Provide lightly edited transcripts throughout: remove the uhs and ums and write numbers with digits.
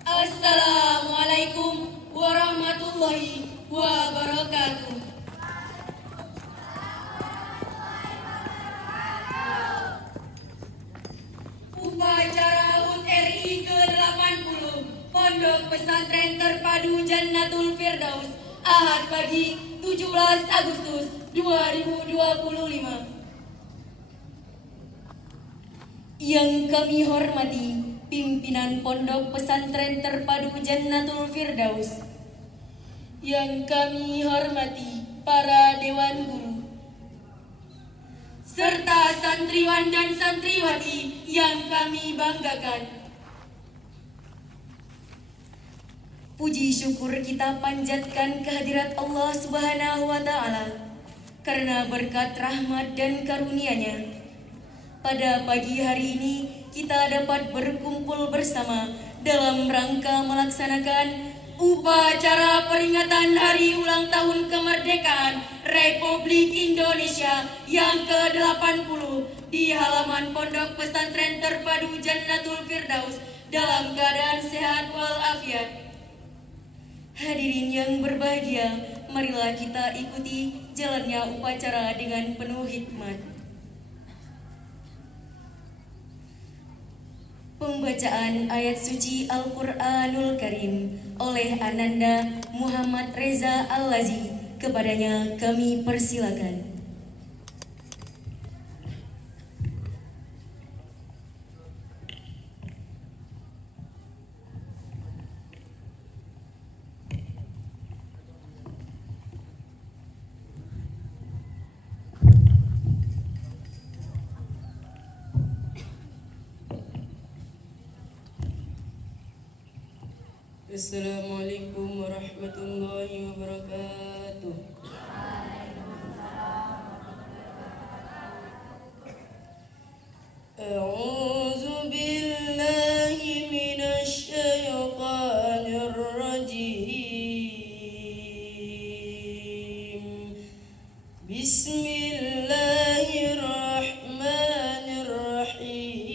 Assalamualaikum warahmatullahi wabarakatuh. Upacara HUT RI ke-80 Pondok Pesantren Terpadu Jannatul Firdaus Ahad pagi 17 Agustus 2025. Yang kami hormati pimpinan Pondok Pesantren Terpadu Jannatul Firdaus. Yang kami hormati para dewan guru serta santriwan dan santriwati yang kami banggakan. Puji syukur kita panjatkan kehadirat Allah Subhanahu wa Ta'ala karena berkat rahmat dan karunia-Nya. Pada pagi hari ini kita dapat berkumpul bersama dalam rangka melaksanakan upacara peringatan Hari Ulang Tahun Kemerdekaan Republik Indonesia yang ke-80 di halaman Pondok Pesantren Terpadu Jannatul Firdaus dalam keadaan sehat walafiat. Hadirin yang berbahagia, marilah kita ikuti jalannya upacara dengan penuh hikmat. Pembacaan ayat suci Al-Quranul Karim oleh Ananda Muhammad Reza Al-Lazi. Kepadanya kami persilakan. Assalamualaikum warahmatullahi wabarakatuh. A'udzu billahi minasy syaithanir rajim. Bismillahirrahmanirrahim.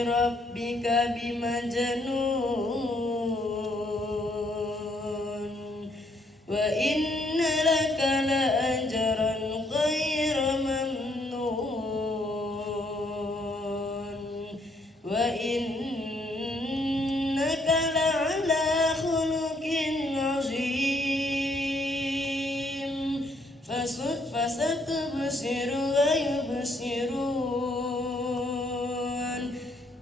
Rabbika bimajnun wa inna laka la ajran ghaira mamnun wa innaka la ala khuluqin azim fasatubsiru wa yubsirun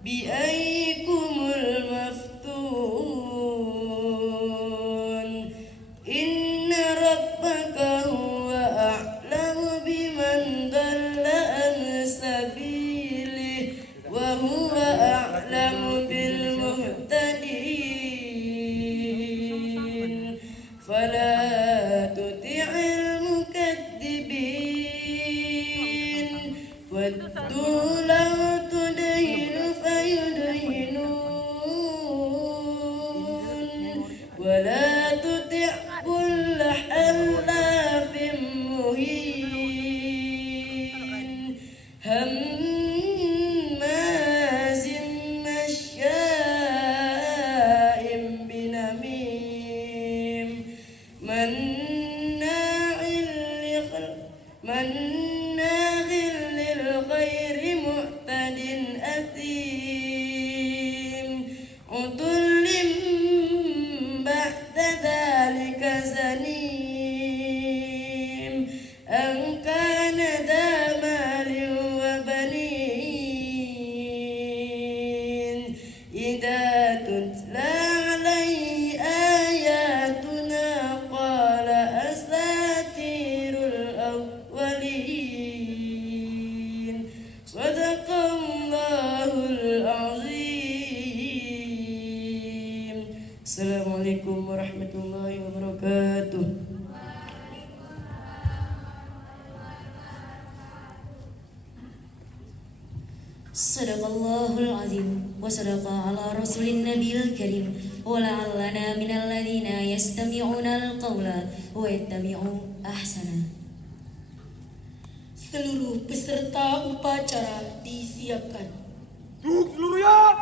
bi'aykumul maftun inna rabbaka huwa a'lamu biman dalla an sabilihi wa huwa a'lamu bil muhtadin fala tuti'il mukaddibin waddu Sadaqallahul azim wa sadaqa ala rasulin nabil karim wa la'allana minal ladhina yastami'una al-qawla wa yattabi'u ahsana. Seluruh peserta upacara disiapkan. Untuk seluruhnya,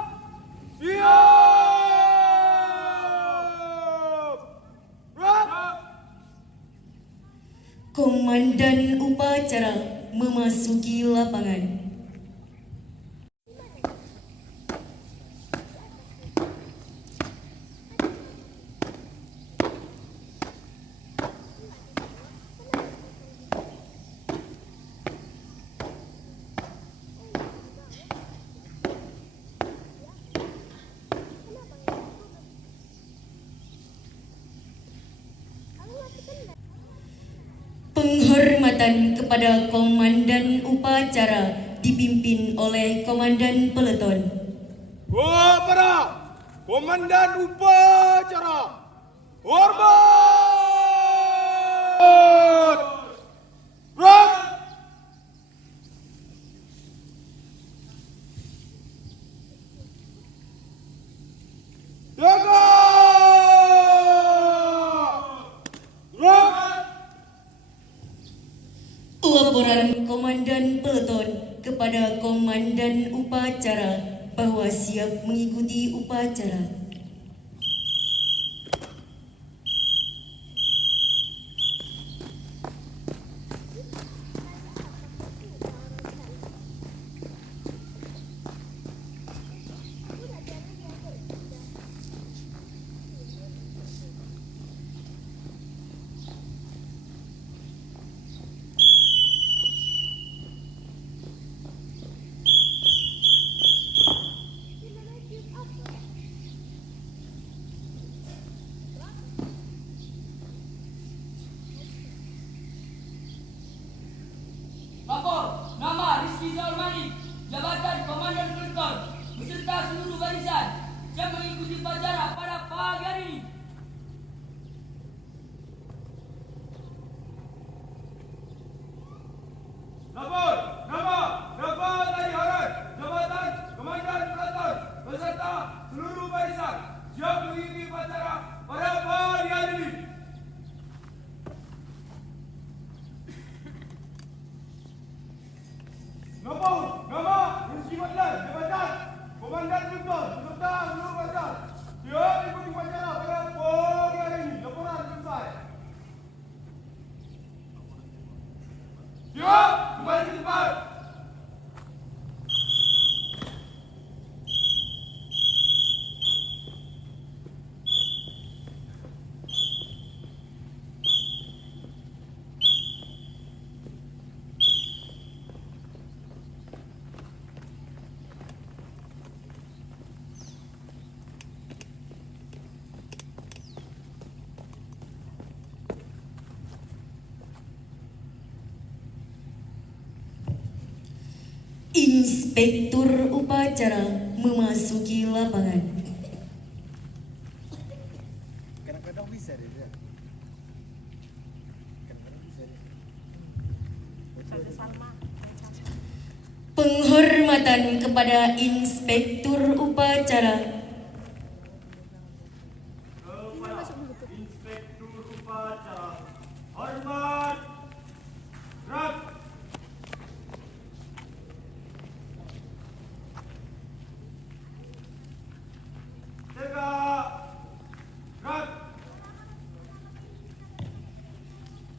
siap! Gerak! Komandan upacara memasuki lapangan. Penghormatan kepada komandan upacara dipimpin oleh komandan peleton. Kepada Komandan Upacara, hormat! Gerak! Jaga! Gerak! Laporan komandan peleton kepada komandan upacara bahwa siap mengikuti upacara. Lapor nama Rizky Zalmani, jabatan Komandan Peleton, beserta seluruh barisan yang mengikuti upacara pada pagi hari ini. Lapor nama dapat dari Haran, jabatan Komandan Peleton beserta seluruh barisan siap mengikuti upacara pada pagi hari ini. Lapor nama Rizky Madlan, jabatan Komandan Peleton beserta seluruh barisan siap mengikuti upacara pada pagi hari ini. Laporan selesai. Siap, kembali ke tempat. Inspektur upacara memasuki lapangan. Kadang-kadang bisa dia. Kadang-kadang bisa dia. Penghormatan kepada inspektur upacara. Inspektur upacara, hormat. Gerak. Tegak. Gerak.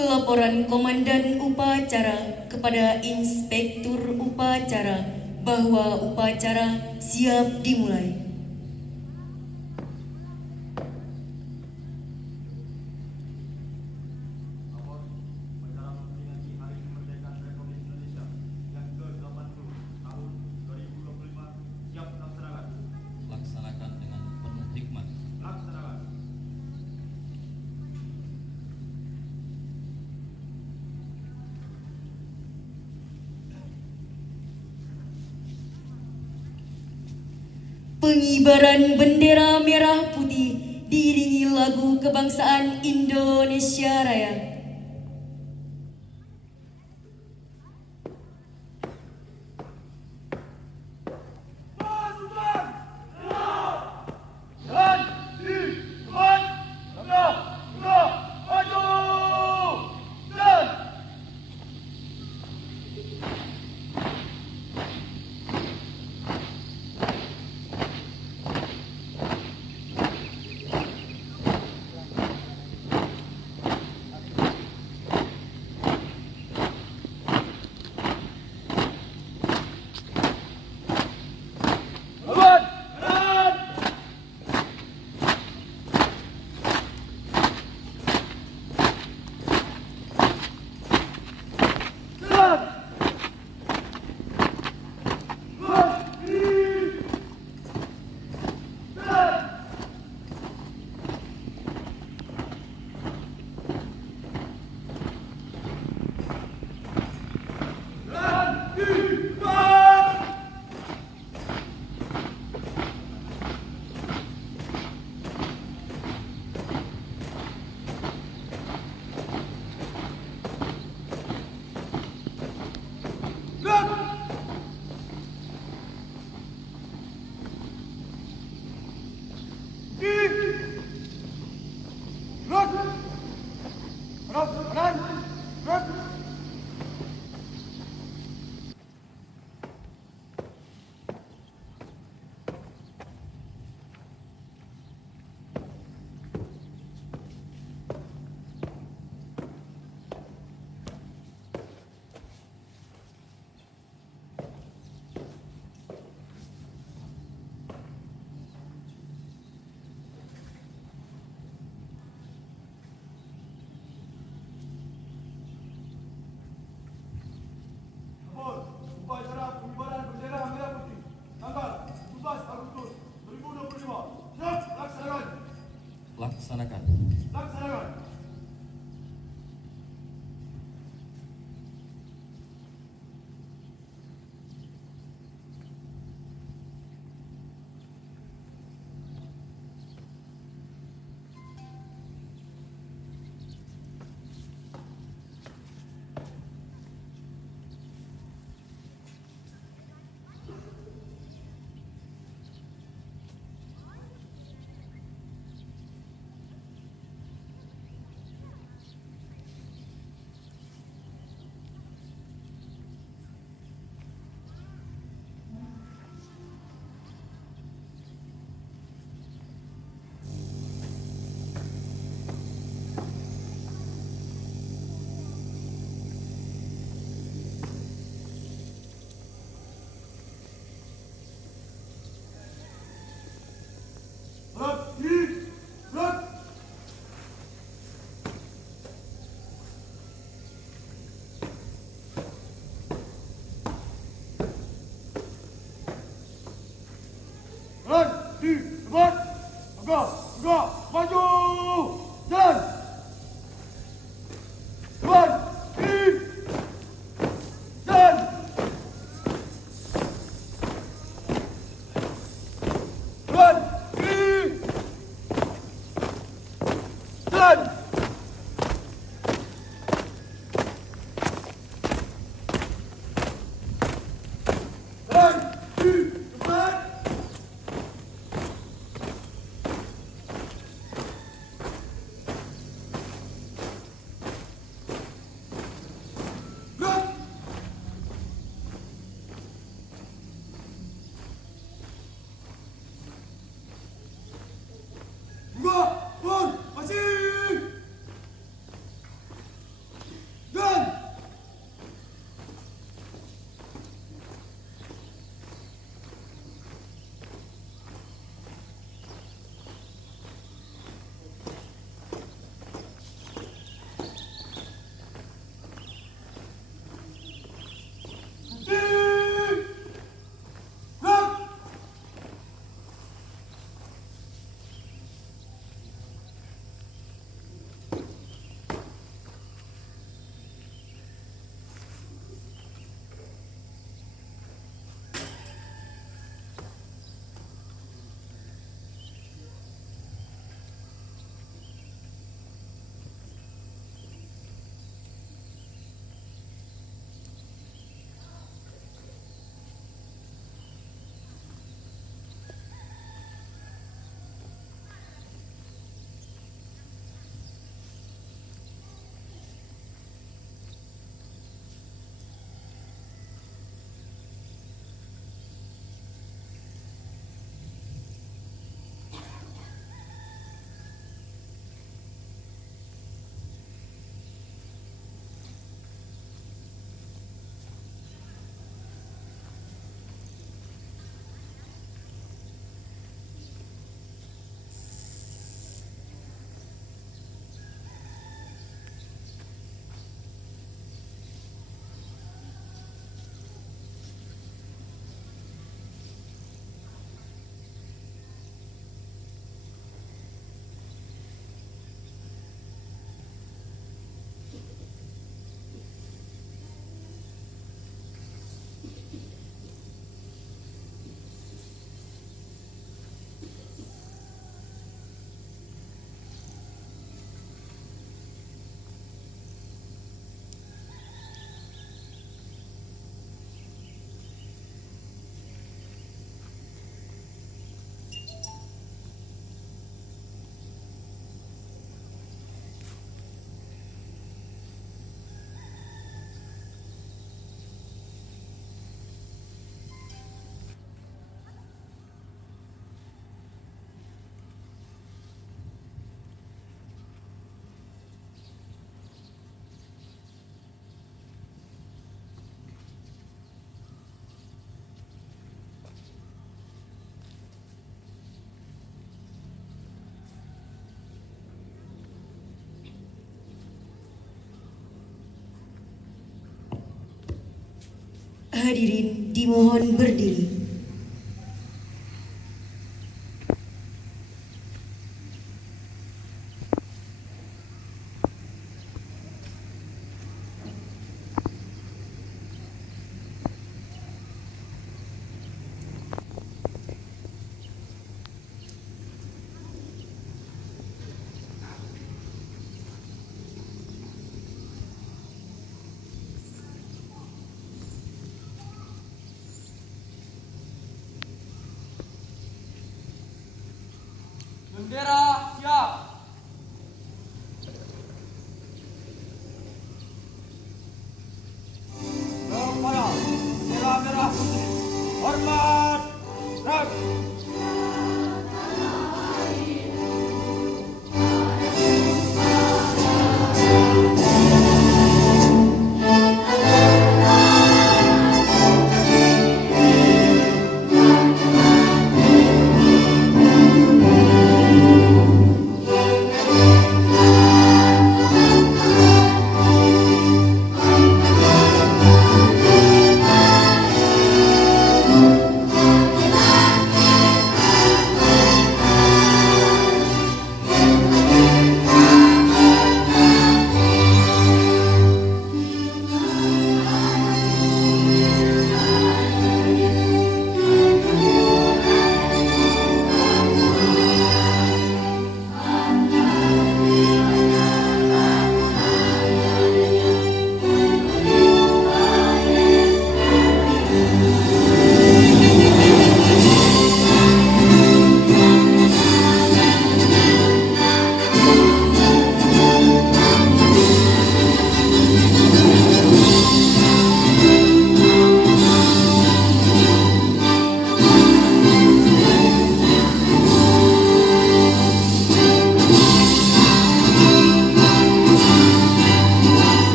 Laporan komandan upacara kepada inspektur upacara bahwa upacara siap dimulai. Lapor acara memperingati Hari Kemerdekaan Republik Indonesia yang ke-80 tahun 2025 siap dilaksanakan. Laksanakan dengan penuh hikmat. Laksanakan. Pengibaran bendera merah putih diiringi lagu kebangsaan Indonesia Raya. Laksanakan. Laksanakan. Hadirin dimohon berdiri.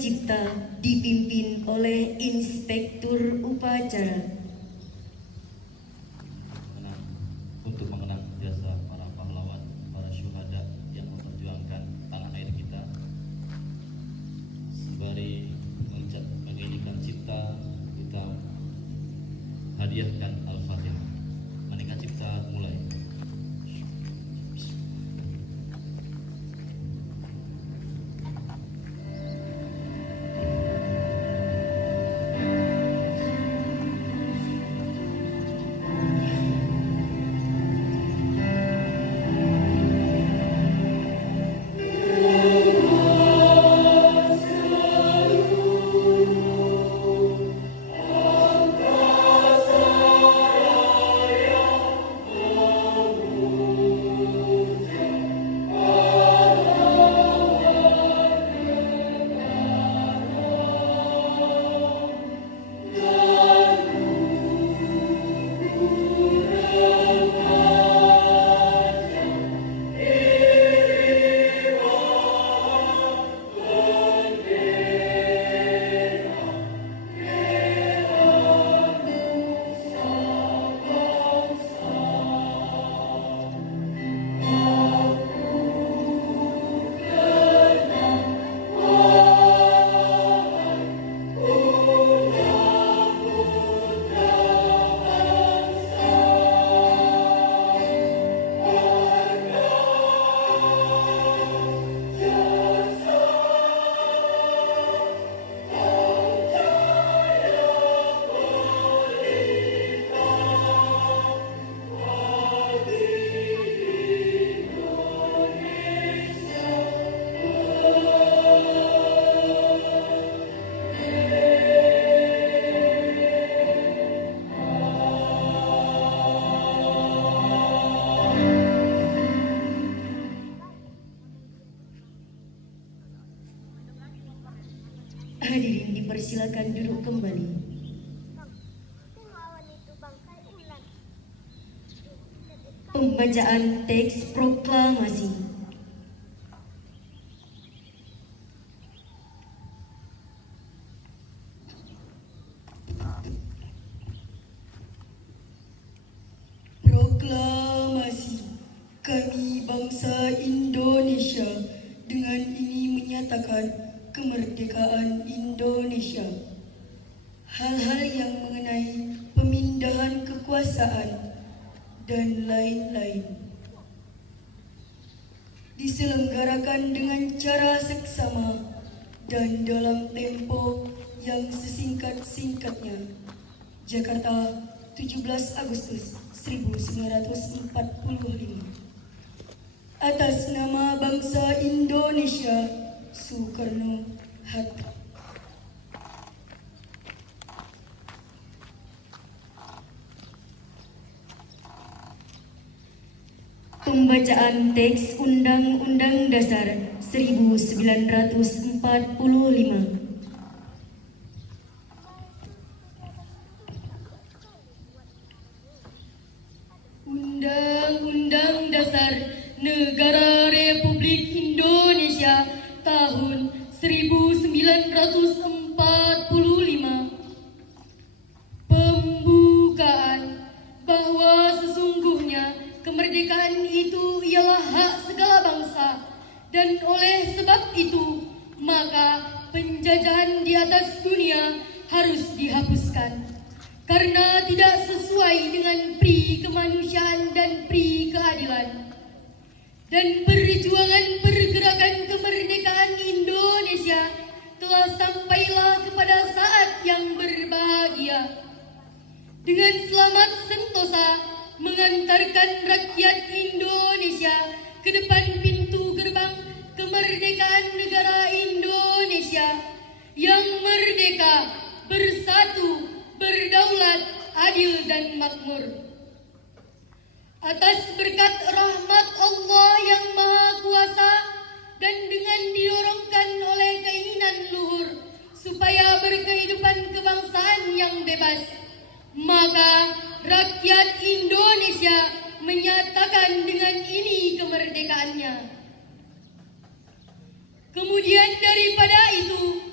cipta dipimpin oleh Inspektur Upacara. Untuk mengenang jasa para pahlawan, para syuhada yang memperjuangkan tanah air kita. Sembari menginginkan cipta, kita hadiahkan Al-Fatihah. Menikah cipta mulai. Hadirin dipersilakan duduk kembali. Pembacaan teks proklamasi. Proklamasi kami bangsa Indonesia dengan ini menyatakan kemerdekaan Indonesia. Hal-hal yang mengenai pemindahan kekuasaan dan lain-lain diselenggarakan dengan cara seksama dan dalam tempo yang sesingkat-singkatnya. Jakarta, 17 Agustus 1945. Atas nama bangsa Indonesia, Soekarno-Hatta. Pembacaan teks Undang-Undang Dasar 1945. Undang-Undang Dasar Negara Republik Indonesia tahun 1945. Pembukaan bahwa sesungguhnya kemerdekaan itu ialah hak segala bangsa, dan oleh sebab itu maka penjajahan di atas dunia harus dihapuskan karena tidak sesuai dengan pri kemanusiaan dan pri keadilan. Dan perjuangan pergerakan kemerdekaan Indonesia telah sampailah kepada saat yang berbahagia. Dengan selamat sentosa mengantarkan rakyat Indonesia ke depan pintu gerbang kemerdekaan negara Indonesia yang merdeka, bersatu, berdaulat, adil dan makmur. Atas berkat rahmat Allah yang Maha Kuasa dan dengan didorongkan oleh keinginan luhur supaya berkehidupan kebangsaan yang bebas, maka rakyat Indonesia menyatakan dengan ini kemerdekaannya. Kemudian daripada itu,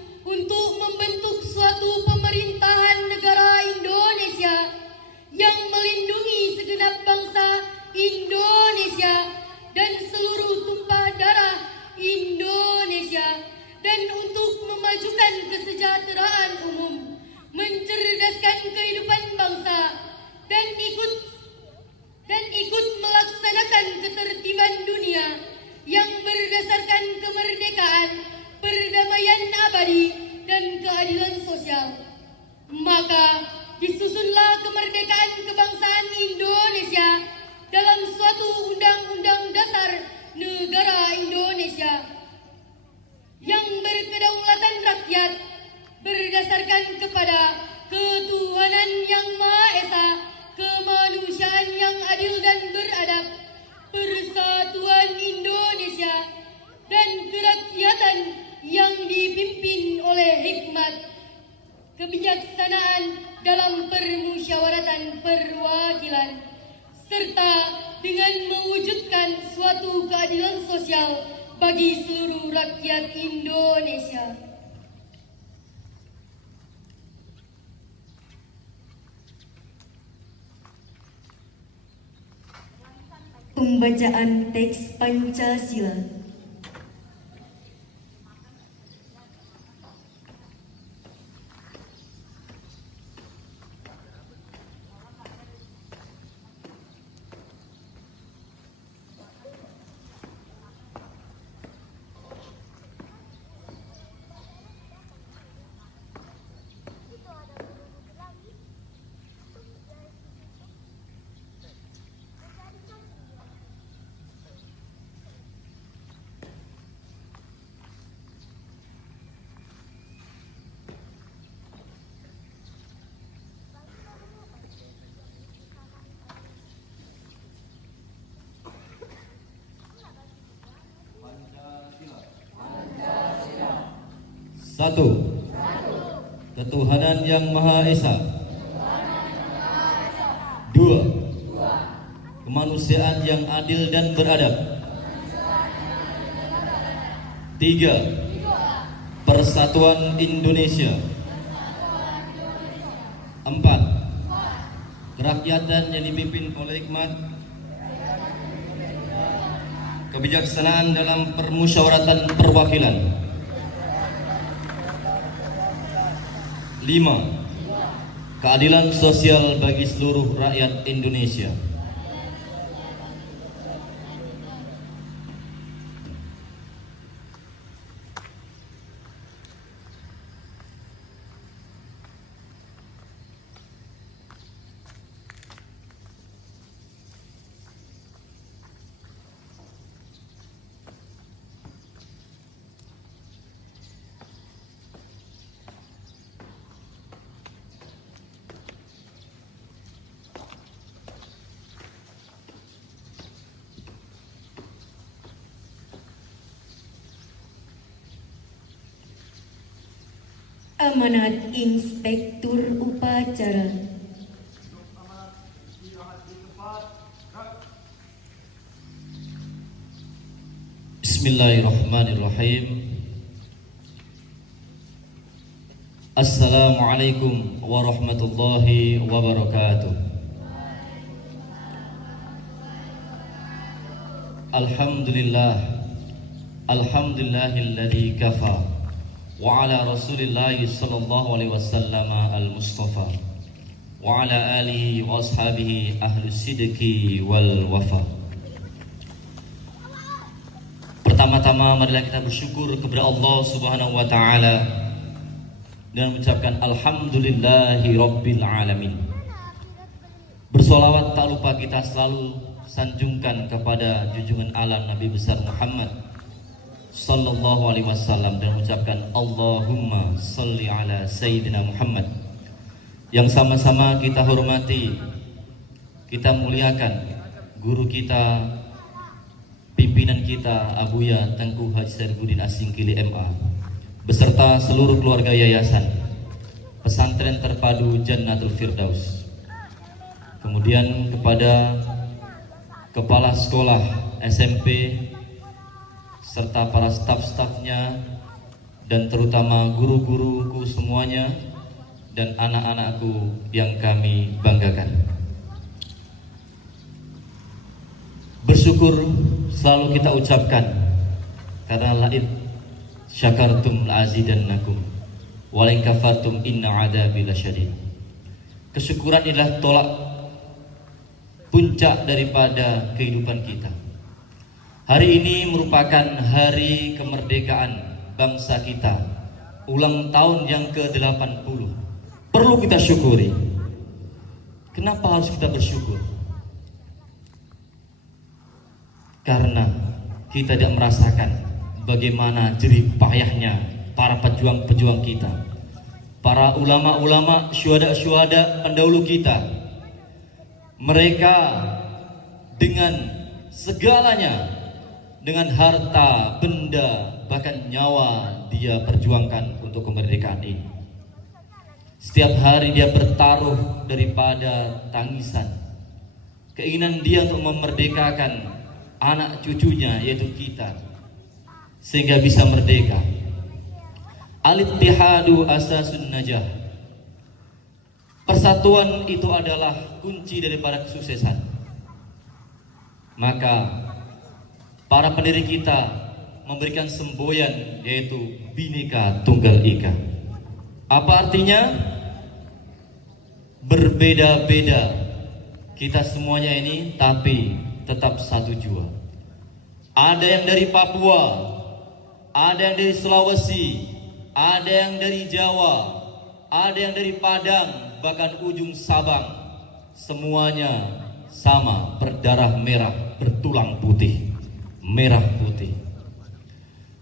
perwakilan, serta dengan mewujudkan suatu keadilan sosial bagi seluruh rakyat Indonesia. Pembacaan teks Pancasila. Satu. Ketuhanan Yang Maha Esa. Dua. Kemanusiaan yang adil dan beradab. Tiga. Persatuan Indonesia. Empat. Kerakyatan yang dipimpin oleh hikmat, kebijaksanaan dalam permusyawaratan perwakilan. 5. Keadilan sosial bagi seluruh rakyat Indonesia. Amanat Inspektur Upacara. Bismillahirrahmanirrahim. Assalamualaikum warahmatullahi wabarakatuh. Alhamdulillah. Alhamdulillahilladzi kafa. Wa ala rasulillahi sallallahu alaihi wasallam al-mustafa wa ala alihi wa ashabihi ahlus sidqi wal wafa. Pertama-tama marilah kita bersyukur kepada Allah Subhanahu wa taala dan mengucapkan alhamdulillahi rabbil alamin. Bersolawat tak lupa kita selalu sanjungkan kepada junjungan alam Nabi besar Muhammad sallallahu alaihi wasallam dan mengucapkan Allahumma salli ala Sayyidina Muhammad, yang sama-sama kita hormati, kita muliakan guru kita, pimpinan kita Abuya Tengku Haji Saifuddin Asingkili MA beserta seluruh keluarga yayasan Pesantren Terpadu Jannatul Firdaus. Kemudian kepada kepala sekolah SMP serta para staf-stafnya dan terutama guru-guruku semuanya dan anak-anakku yang kami banggakan. Bersyukur selalu kita ucapkan karena la'in syakartum la'azidannakum wa la'in kafartum inna adabi lasyadid. Kesyukuran adalah tolak puncak daripada kehidupan kita. Hari ini merupakan hari kemerdekaan bangsa kita, ulang tahun yang ke-80. Perlu kita syukuri. Kenapa harus kita bersyukur? Karena kita tidak merasakan bagaimana jerih payahnya para pejuang-pejuang kita, para ulama-ulama, syuhada-syuhada pendahulu kita. Mereka dengan segalanya, dengan harta, benda, bahkan nyawa dia perjuangkan untuk kemerdekaan ini. Setiap hari dia bertaruh daripada tangisan, keinginan dia untuk memerdekakan anak cucunya, yaitu kita, sehingga bisa merdeka. Al-ittihadu asasun najah. Persatuan itu adalah kunci daripada kesuksesan. Maka para pendiri kita memberikan semboyan, yaitu Bhinneka Tunggal Ika. Apa artinya? Berbeda-beda kita semuanya ini, tapi tetap satu jua. Ada yang dari Papua, ada yang dari Sulawesi, ada yang dari Jawa, ada yang dari Padang, bahkan ujung Sabang. Semuanya sama, berdarah merah, bertulang putih, merah putih.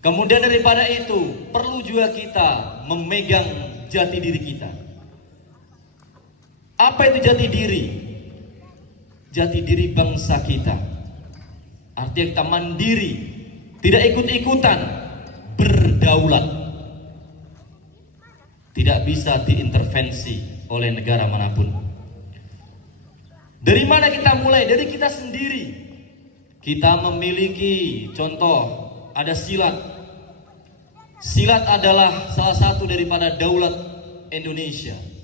Kemudian daripada itu, perlu juga kita memegang jati diri kita. Apa itu jati diri? Jati diri bangsa kita. Artinya kita mandiri, tidak ikut-ikutan, berdaulat. Tidak bisa diintervensi oleh negara manapun. Dari mana kita mulai? Dari kita sendiri. Kita memiliki contoh, ada silat. Silat adalah salah satu daripada daulat Indonesia.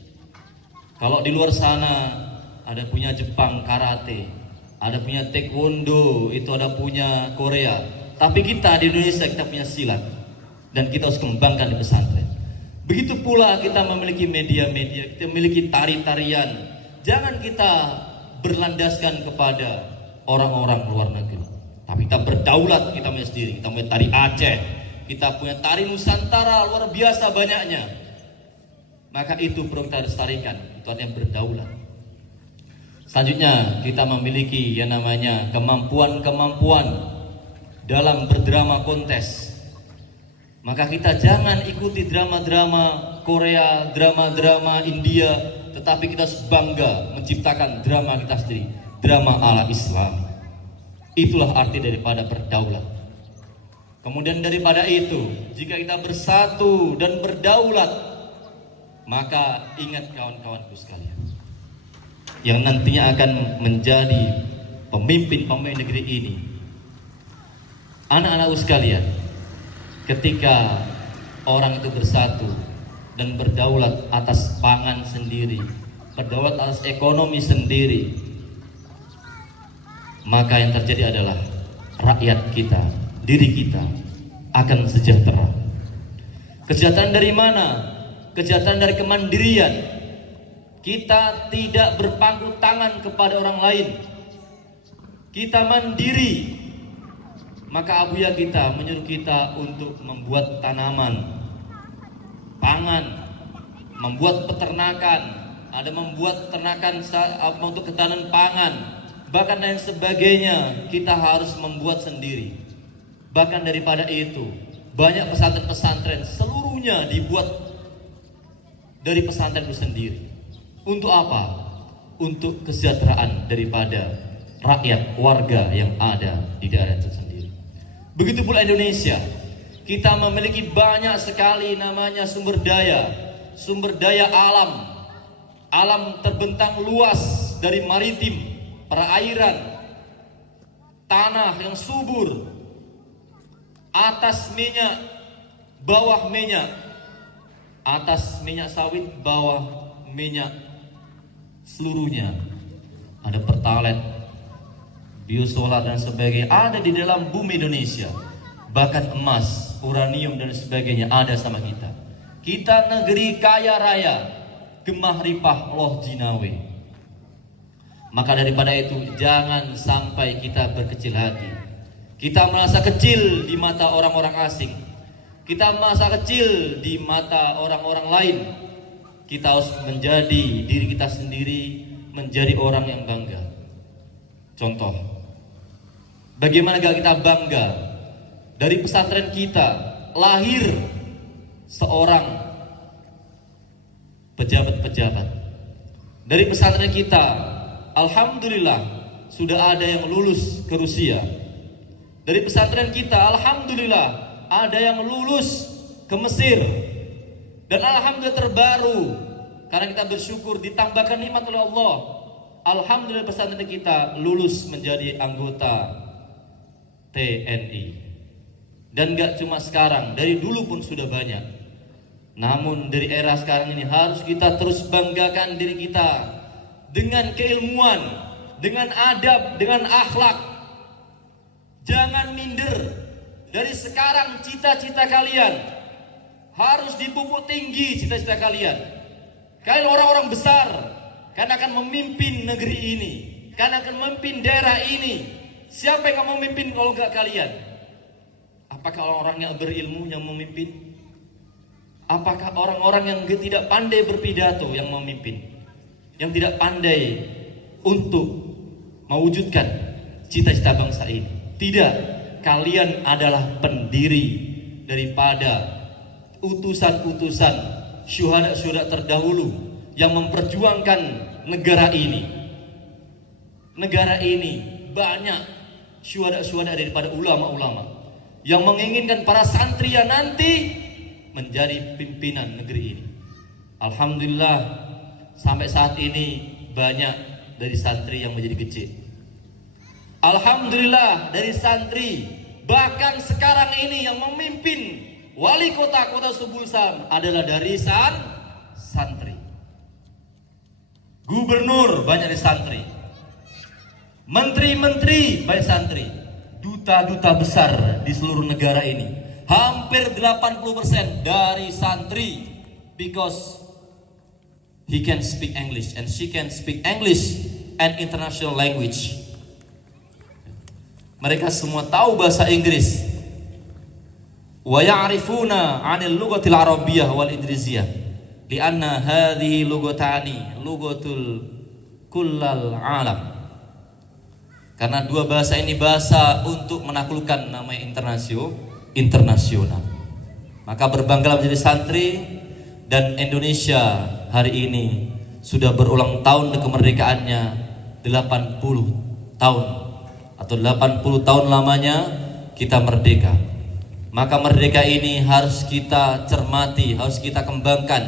Kalau di luar sana ada punya Jepang karate, ada punya taekwondo, itu ada punya Korea. Tapi kita di Indonesia kita punya silat, dan kita harus kembangkan di pesantren. Begitu pula kita memiliki media-media, kita memiliki tari-tarian. Jangan kita berlandaskan kepada orang-orang luar negeri, tapi kita berdaulat, kita punya sendiri. Kita punya tari Aceh, kita punya tari Nusantara luar biasa banyaknya. Maka itu perlu kita lestarikan, itu artinya berdaulat. Selanjutnya kita memiliki yang namanya kemampuan-kemampuan dalam berdrama kontes. Maka kita jangan ikuti drama-drama Korea, drama-drama India, tetapi kita harus bangga menciptakan drama kita sendiri, drama ala Islam. Itulah arti daripada berdaulat. Kemudian daripada itu, jika kita bersatu dan berdaulat, maka ingat kawan-kawanku sekalian, yang nantinya akan menjadi pemimpin-pemimpin negeri ini, anak-anakku sekalian, ketika orang itu bersatu dan berdaulat atas pangan sendiri, berdaulat atas ekonomi sendiri, maka yang terjadi adalah rakyat kita, diri kita akan sejahtera. Kesejahteraan dari mana? Kesejahteraan dari kemandirian. Kita tidak berpangku tangan kepada orang lain. Kita mandiri. Maka abuya kita menyuruh kita untuk membuat tanaman, pangan, membuat peternakan, ada membuat peternakan untuk ketahanan pangan, bahkan lain sebagainya. Kita harus membuat sendiri. Bahkan daripada itu, banyak pesantren-pesantren seluruhnya dibuat dari pesantren itu sendiri. Untuk apa? Untuk kesejahteraan daripada rakyat, warga yang ada di daerah itu sendiri. Begitu pula Indonesia. Kita memiliki banyak sekali namanya sumber daya alam. Alam terbentang luas dari maritim, perairan, tanah yang subur, atas minyak, bawah minyak, atas minyak sawit, bawah minyak, seluruhnya ada pertalite, biosolar dan sebagainya ada di dalam bumi Indonesia. Bahkan emas, uranium dan sebagainya ada sama kita. Kita negeri kaya raya, gemah ripah loh jinawe. Maka daripada itu jangan sampai kita berkecil hati. Kita merasa kecil di mata orang-orang asing. Kita merasa kecil di mata orang-orang lain. Kita harus menjadi diri kita sendiri, menjadi orang yang bangga. Contoh, bagaimana gak kita bangga dari pesantren kita lahir seorang pejabat-pejabat. Dari pesantren kita, alhamdulillah sudah ada yang lulus ke Rusia. Dari pesantren kita, alhamdulillah ada yang lulus ke Mesir. Dan alhamdulillah terbaru, karena kita bersyukur ditambahkan nikmat oleh Allah. Alhamdulillah pesantren kita lulus menjadi anggota TNI. Dan gak cuma sekarang, dari dulu pun sudah banyak. Namun dari era sekarang ini harus kita terus banggakan diri kita dengan keilmuan, dengan adab, dengan akhlak. Jangan minder. Dari sekarang cita-cita kalian harus dipupuk tinggi, cita-cita kalian. Kalian orang-orang besar, kalian akan memimpin negeri ini, kalian akan memimpin daerah ini. Siapa yang akan memimpin kalau enggak kalian? Apakah orang-orang yang berilmu yang memimpin? Apakah orang-orang yang tidak pandai berpidato yang memimpin? Yang tidak pandai untuk mewujudkan cita-cita bangsa ini? Tidak, kalian adalah pendiri daripada utusan-utusan syuhada-syuhada terdahulu yang memperjuangkan negara ini. Negara ini banyak syuhada-syuhada daripada ulama-ulama yang menginginkan para santri yang nanti menjadi pimpinan negeri ini. Alhamdulillah sampai saat ini banyak dari santri yang menjadi kecil. Alhamdulillah dari santri, bahkan sekarang ini yang memimpin wali kota Subulsan adalah dari santri. Gubernur banyak dari santri. Menteri-menteri banyak santri. Duta-duta besar di seluruh negara ini hampir 80% dari santri, because he can speak English and she can speak English and international language. Mereka semua tahu bahasa Inggris. Wa ya'rifuna 'anil lughatil arabiyyah wal idrisiyah li'anna hadhihi lughatani lughatul kullal alam. Karena dua bahasa ini bahasa untuk menaklukkan namanya internasional. Maka berbanggalah menjadi santri, dan Indonesia hari ini sudah berulang tahun kemerdekaannya 80 tahun atau 80 tahun lamanya kita merdeka. Maka merdeka ini harus kita cermati, harus kita kembangkan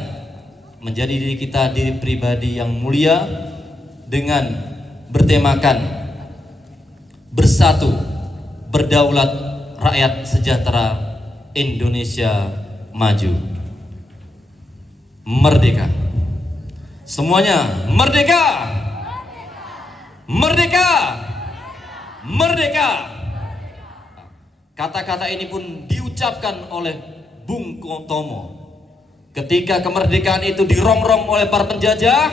menjadi diri kita, diri pribadi yang mulia dengan bertemakan bersatu, berdaulat, rakyat sejahtera, Indonesia maju. Merdeka. Semuanya merdeka. Merdeka. Merdeka. Kata-kata ini pun diucapkan oleh Bung Tomo ketika kemerdekaan itu dirongrong oleh para penjajah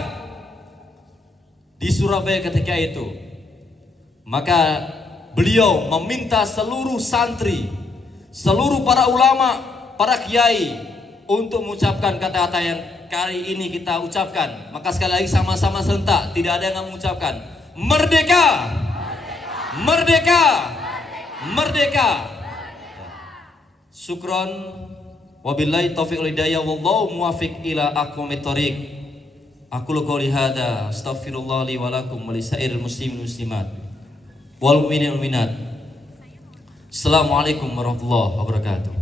di Surabaya ketika itu. Maka beliau meminta seluruh santri, seluruh para ulama, para kiai untuk mengucapkan kata-kata yang kali ini kita ucapkan. Maka sekali lagi sama-sama serentak, tidak ada yang mengucapkan merdeka, merdeka, merdeka. Syukron, wabillahi taufiq wal hidayah, wallahu muwaffiq ila aqwamit thoriq. Aqulu qouli hadza, astaghfirullah li wa lakum wa lisairil muslimin muslimat wal mu'minin wal mu'minat. Assalamualaikum warahmatullahi wabarakatuh.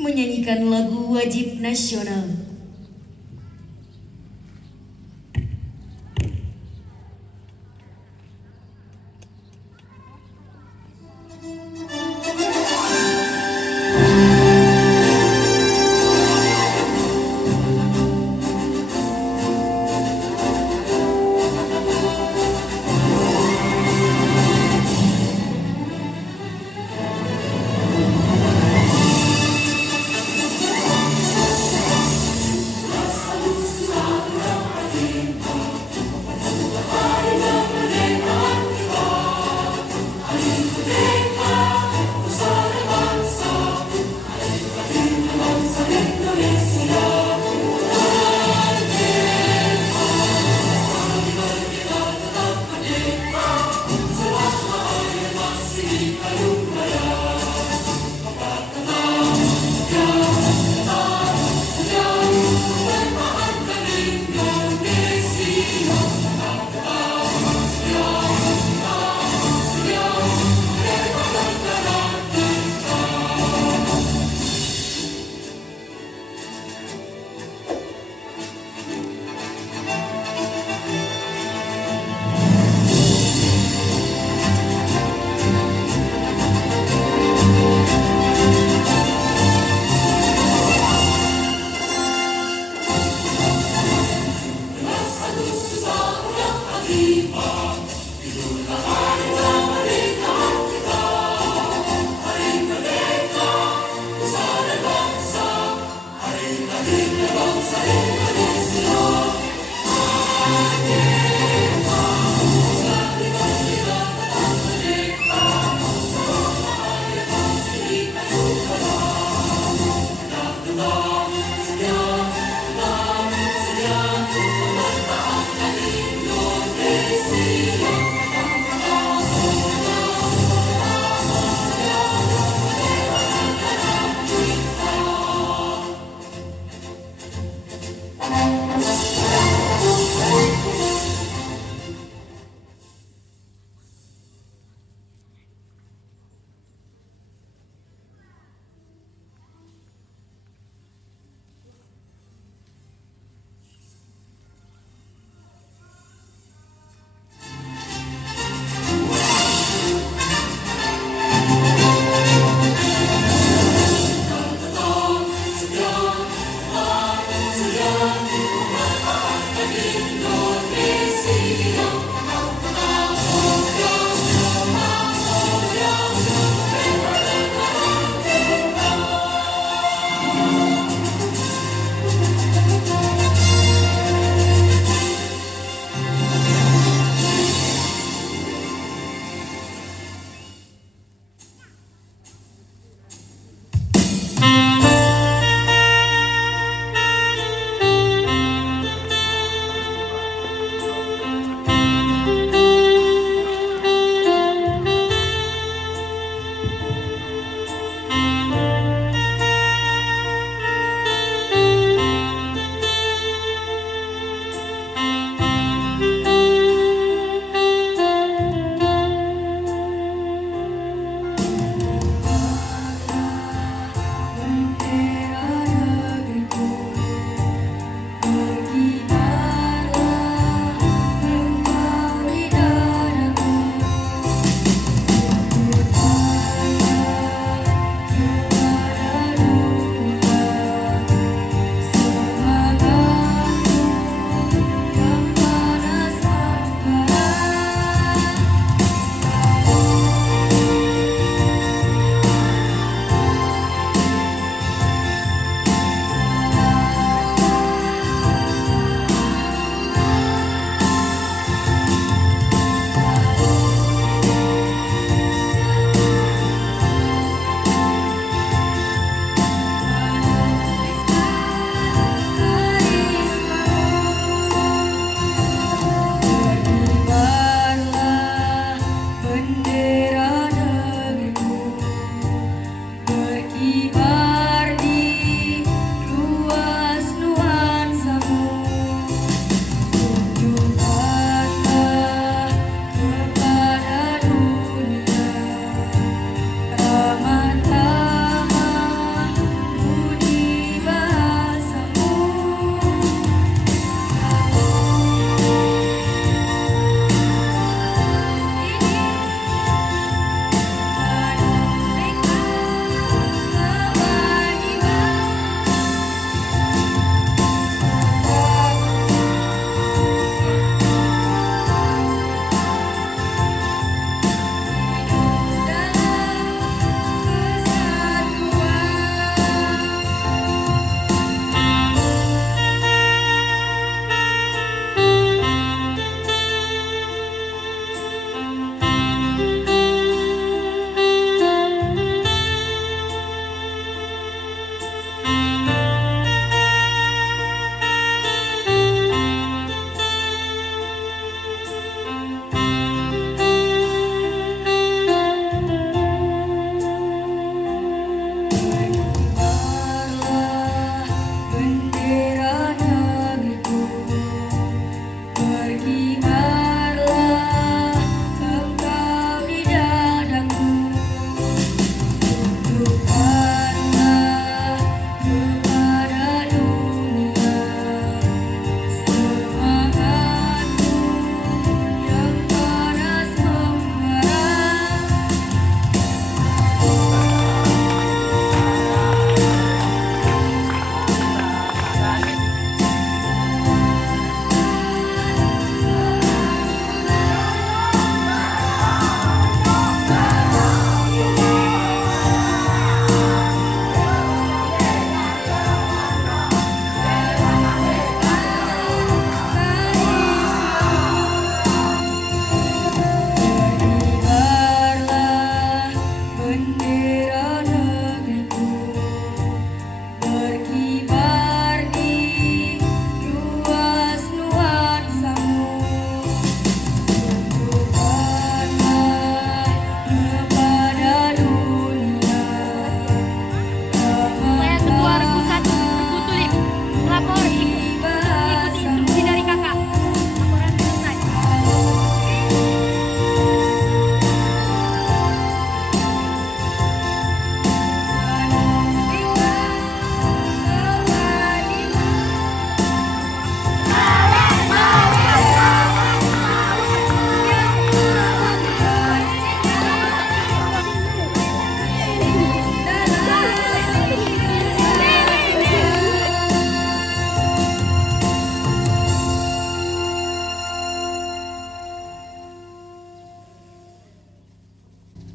Menyanyikan lagu wajib nasional.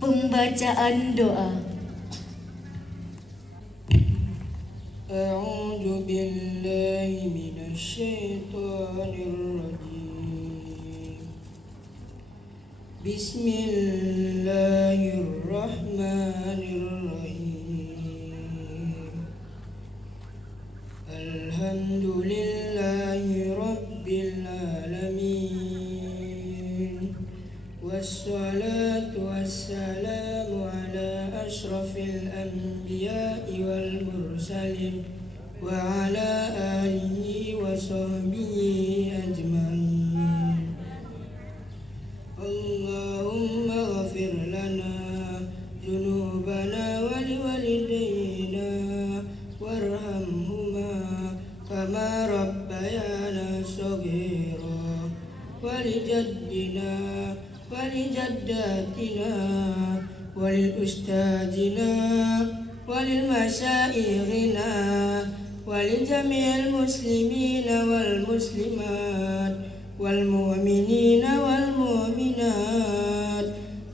Pembacaan doa. A'udzu billahi minasy syaithanir rajim. Bismillahirrahmanirrahim. Alhamdulillahi rabbil alamin. Wassalatu wassalamu ala ashrafil anbiya'i wal mursalin wa ala alihi wa sahbihi ajma'in. Allahumma ghafir lana dzunubana wa liwalidayna warhamhuma kama rabbayana shaghira wa lijaddina ولجداتنا وللأستاذنا وللمشايخنا ولجميع المسلمين والمسلمات والمؤمنين والمؤمنات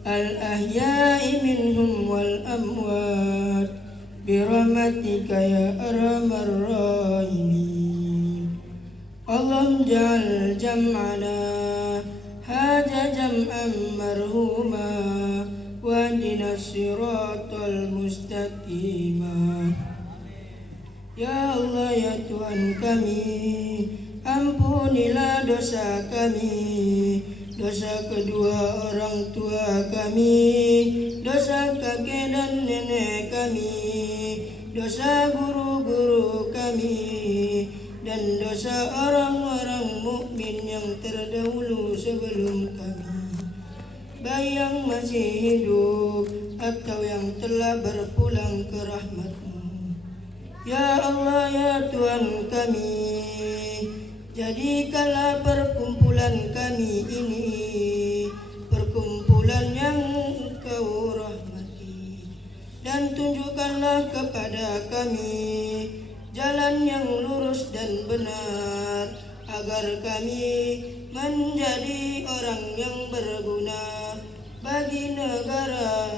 الأحياء منهم والأموات برحمتك يا أرحم الراحمين. اللهم اجعل جمعنا هذا جمعا مرحوما واهدنا الصراط المستقيم. Ya Allah, ya Tuhan kami, ampunilah dosa kami, dosa kedua orang tua kami, dosa kakek dan nenek kami, dosa guru-guru kami, dan dosa orang-orang mukmin yang terdahulu sebelum kami, baik yang masih hidup atau yang telah berpulang ke rahmat-Mu. Ya Allah, ya Tuhan kami, jadikanlah perkumpulan kami ini perkumpulan yang Engkau rahmati, dan tunjukkanlah kepada kami jalan yang lurus dan benar, agar kami menjadi orang yang berguna bagi negara,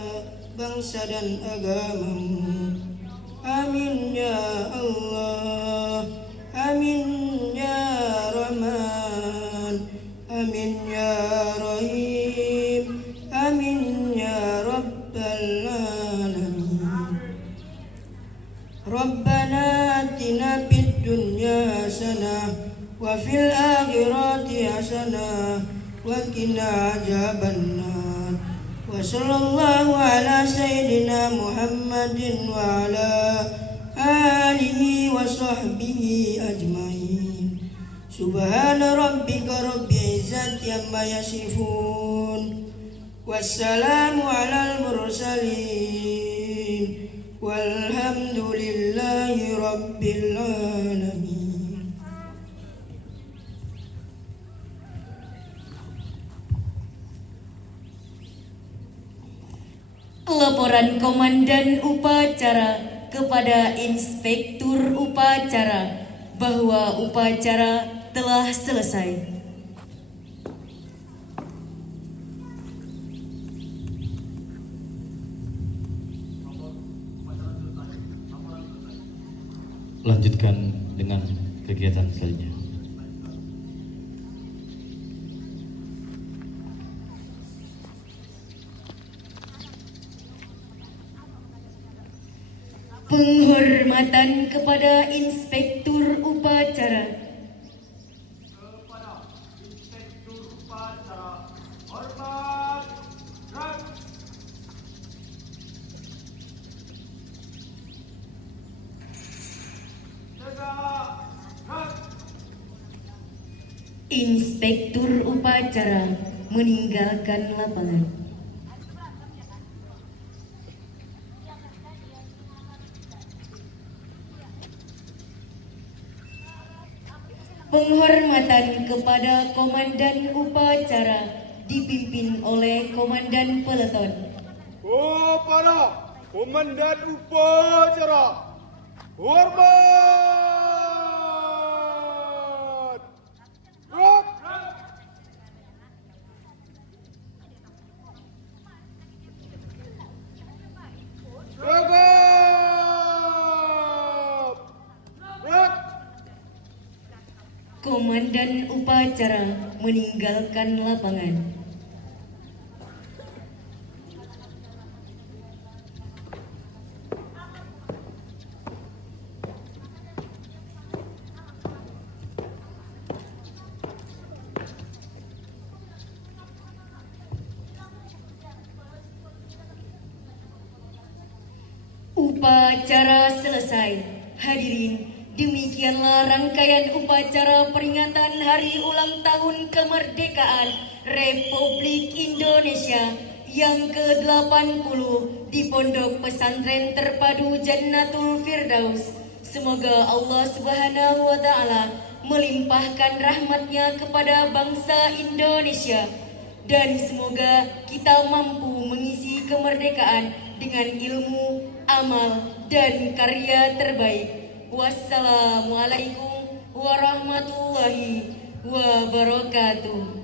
bangsa dan agama-Mu. Amin ya Allah, amin ya Rahman, amin ya Rahim, amin ya Rabbal Alamin. Rabbana atina fid dunya hasanah wa fil akhirati hasanah wa qina adzabannar. Wa sallallahu ala sayyidina Muhammadin wa ala alihi wa sahbihi ajmain. Subhana rabbika rabbil izzati amma yasifun, wassalamu alal mursalin, walhamdulillahi rabbil alamin. Laporan Komandan Upacara kepada Inspektur Upacara bahwa upacara telah selesai. Lanjutkan dengan kegiatan selanjutnya. Penghormatan kepada Inspektur Upacara. Kepada Inspektur Upacara, hormat, gerak. Tegak, gerak. Inspektur Upacara meninggalkan lapangan. Penghormatan kepada Komandan Upacara dipimpin oleh Komandan Peleton. Kepada Komandan Upacara, hormat, gerak. Tegak, gerak. Komandan Upacara meninggalkan lapangan. Upacara selesai. Hadirin, demikianlah rangkaian upacara peringatan Hari Ulang Tahun Kemerdekaan Republik Indonesia yang ke-80 di Pondok Pesantren Terpadu Jannatul Firdaus. Semoga Allah Subhanahu wa Ta'ala melimpahkan rahmatnya kepada bangsa Indonesia, dan semoga kita mampu mengisi kemerdekaan dengan ilmu, amal, dan karya terbaik. Wassalamualaikum warahmatullahi wabarakatuh.